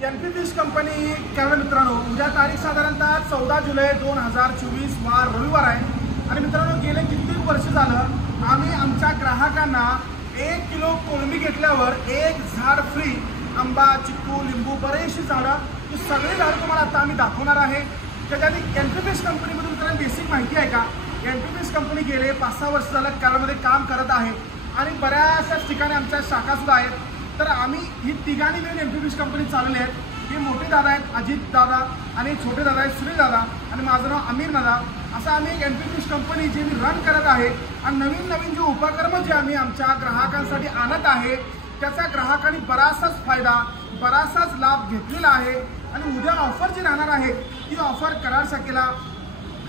NP fish company काय मित्रांनो, उद्या तारीख साधारणतः 14 जुलै 2024 वार रविवार आहे। आणि मित्रांनो, गेले कित्येक वर्ष झालं आम्ही आमच्या ग्राहकांना 1 किलो कोळंबी घेतल्यावर 1 झाड फ्री। आंबा, चिक्कू, लिंबू बरेचशी झाडं, ही सगळी झाडं तुम्हाला आता आम्ही दाखवणार आहे। त्याच्यात एनपी फिश कंपनीबद्दल मित्रांनो बेसिक माहिती आहे का? एनपी फिश कंपनी गेले 5-6 वर्ष झालं कराडमध्ये काम करत आहे आणि बऱ्याचशाच ठिकाणी आमच्या शाखा सुद्धा आहेत। तर आम्ही ही तिघांनी मिळून एनपी फिश कंपनी चालवली आहेत। हे मोठे दादा आहेत अजित दादा, आणि छोटे दादा आहेत सुनील दादा, आणि माझं नाव अमीर दादा। असं आम्ही एक एनपी फिश कंपनी जी मी रन करत आहे आणि नवीन नवीन जे उपक्रम जे आम्ही आमच्या ग्राहकांसाठी आणत आहे त्याचा ग्राहकांनी बराचसाच फायदा, बराचसाच लाभ घेतलेला आहे। आणि उद्या ऑफर जी राहणार आहे ती ऑफर कराड शाखेला,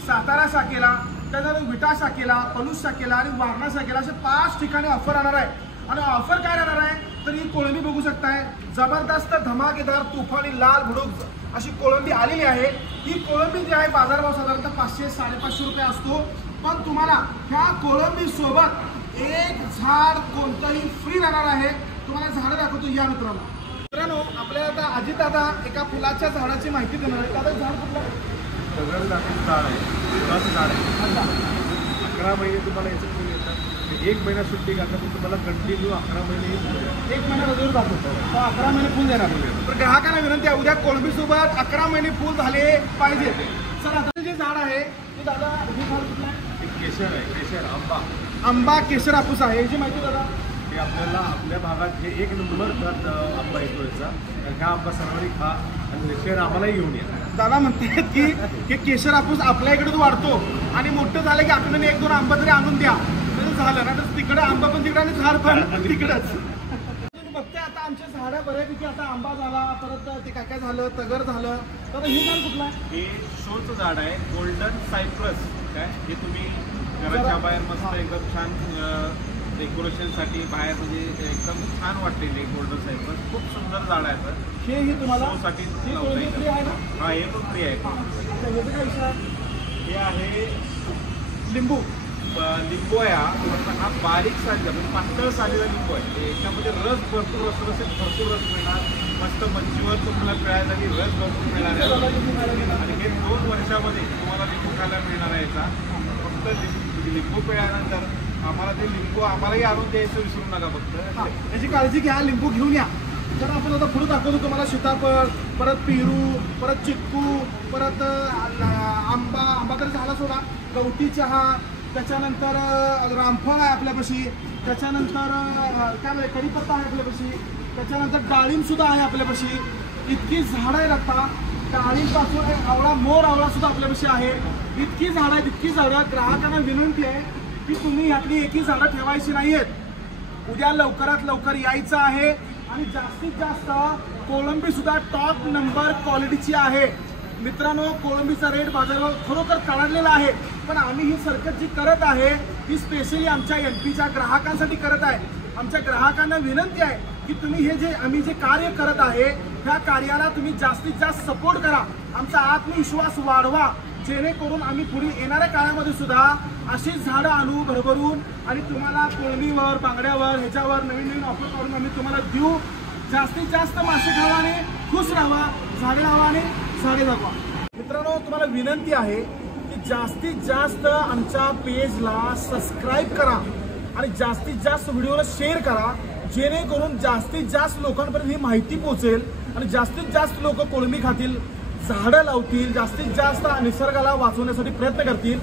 सातारा शाखेला, त्यानंतर विटा शाखेला, पलूस शाखेला आणि वारणा शाखेला असे 5 ठिकाणी ऑफर राहणार आहे। आणि ऑफर काय राहणार आहे तर ही कोळंबी बघू शकताय, जबरदस्त धमाकेदार तुफानी लाल भुडूक अशी कोळंबी आलेली आहे। ही कोळंबी जी आहे बाजारभाव साधारणतः 500-550 रुपये असतो, पण तुम्हाला ह्या कोळंबी सोबत 1 झाड कोणतंही फ्री राहणार आहे। तुम्हाला झाडं दाखवतो या मित्रांनो। आपल्याला आता अजित दादा एका फुलाच्या झाडाची माहिती देणार आहे। दादा झाड कुठलं? सगळं जातीचं झाड आहे, फुलाचं झाड आहे। 11 महिने तुम्हाला याचं फुल येतात। 1 महिना सुट्टी घातला तर तुम्हाला कंटिन्यू 11 महिने 1 महिना रजूर दाखवतो, 11 महिने फुल देणार। तर ग्राहकांना विनंती आहे, उद्या कोळंबी सोबत 11 महिने फुल झाले पाहिजे। सर आता जे झाड आहे ते दादा हे झाड कुठलं आहे? केशर आहे, केशर आंबा केशर हापूस आहे। याची माहिती दादा? हे आपल्याला आपल्या भागात हे 1 नंबर जात आंबा येतो याचा। ह्या आंबा सर्वांनी खा आणि केशर आम्हालाही घेऊन या। दादा म्हणतात की हे केशर हापूस आपल्या इकडे वाढतो आणि मोठं झालं की आठवड्याने 1-2 आंबा तरी आणून द्या, झालं ना। तर तिकडे आंबा पण तिकडे आणि झाड पण तिकडंच। बघते आता आमच्या झाडं बऱ्यापैकी आता आंबा झाला, परत ते काय झालं, तगर झालं। तर हे झाड कुठलं आहे? हे शोचं झाड आहे, गोल्डन सायप्रस। काय हे तुम्ही घराच्या बाहेर मस्त एकदम छान डेकोरेशनसाठी बाहेर म्हणजे एकदम छान वाटलेले गोल्डन सायप्रस, खूप सुंदर झाड आहे। तर हे तुम्हाला शोसाठी फ्री आहे ना? हा, हे पण फ्री आहे। ह्याचं काय विषय? हे आहे लिंबू आहे। हा बारीक सालीचा म्हणजे पातळ सालीचा लिंबू आहे। याच्यामध्ये रस भरपूर भरपूर रस मिळणार। मस्त मच्छीवर तुम्हाला पिळायसाठी रस भरपूर मिळणार आहे। आणि हे 2 वर्षामध्ये तुम्हाला लिंबू खायला मिळणार आहे। याचा फक्त लिंबू पिळल्यानंतर आम्हाला ते लिंबू आम्हालाही आणून द्यायचं विसरू नका। फक्त याची काळजी घ्या, लिंबू घेऊन या। तर आपण आता पुढे दाखवतो तुम्हाला सीताफळ, परत पेरू, परत चिक्कू, परत आंबा तर झाला सोडा, गवती चहा, त्याच्यानंतर रामफळ आहे आपल्यापाशी, त्याच्यानंतर काय म्हणजे कढीपत्ता आहे आपल्यापाशी, त्याच्यानंतर डाळिंब सुद्धा आहे आपल्यापाशी। इतकी झाडं आहेत आता, डाळिंबपासून आवळा, मोर आवळा सुद्धा आपल्यापाशी आहे। इतकी झाडं आहेत, इतकी झाडं। ग्राहकांना विनंती आहे की तुम्ही यातली एकही झाडं ठेवायची नाही आहेत। उद्या लवकरात लवकर यायचं आहे आणि जास्तीत जास्त कोळंबी सुद्धा टॉप नंबर क्वालिटीची आहे। मित्रांनो, कोळंबीचा रेट बाजारावर खरोखर कळलेला आहे, पण आम्ही ही सरकत जी करत आहे ती स्पेशली आमच्या एनपीच्या ग्राहकांसाठी करत आहे। आमच्या ग्राहकांना विनंती आहे की तुम्ही हे जे आम्ही जे कार्य करत आहे त्या कार्याला तुम्ही जास्तीत जास्त सपोर्ट करा, आमचा आत्मविश्वास वाढवा, जेणेकरून आम्ही पुढील येणाऱ्या काळामध्ये सुद्धा अशी झाडं आणू भरभरून आणि तुम्हाला कोळंबीवर, बांगड्यावर, ह्याच्यावर नवीन नवीन ऑफर करून आम्ही तुम्हाला देऊ। जास्तीत जास्त मासे खावा आणि खुश राहा, झाडे लावा आणि झाडे जगवा। मित्रांनो, तुम्हाला विनंती आहे की जास्तीत जास्त आमच्या पेजला सबस्क्राईब करा आणि जास्तीत जास्त व्हिडिओला शेअर करा, जेणेकरून जास्तीत जास्त लोकांपर्यंत ही माहिती पोहोचेल आणि जास्तीत जास्त लोक कोळंबी खातील, झाडं लावतील, जास्तीत जास्त निसर्गाला वाचवण्यासाठी प्रयत्न करतील।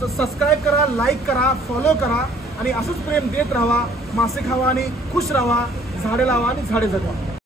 सबस्क्राईब करा, लाईक करा, फॉलो करा आणि असंच प्रेम देत राहा। मासे खावा आणि खुश राहा, झाडे लावा आणि झाडे जगवा।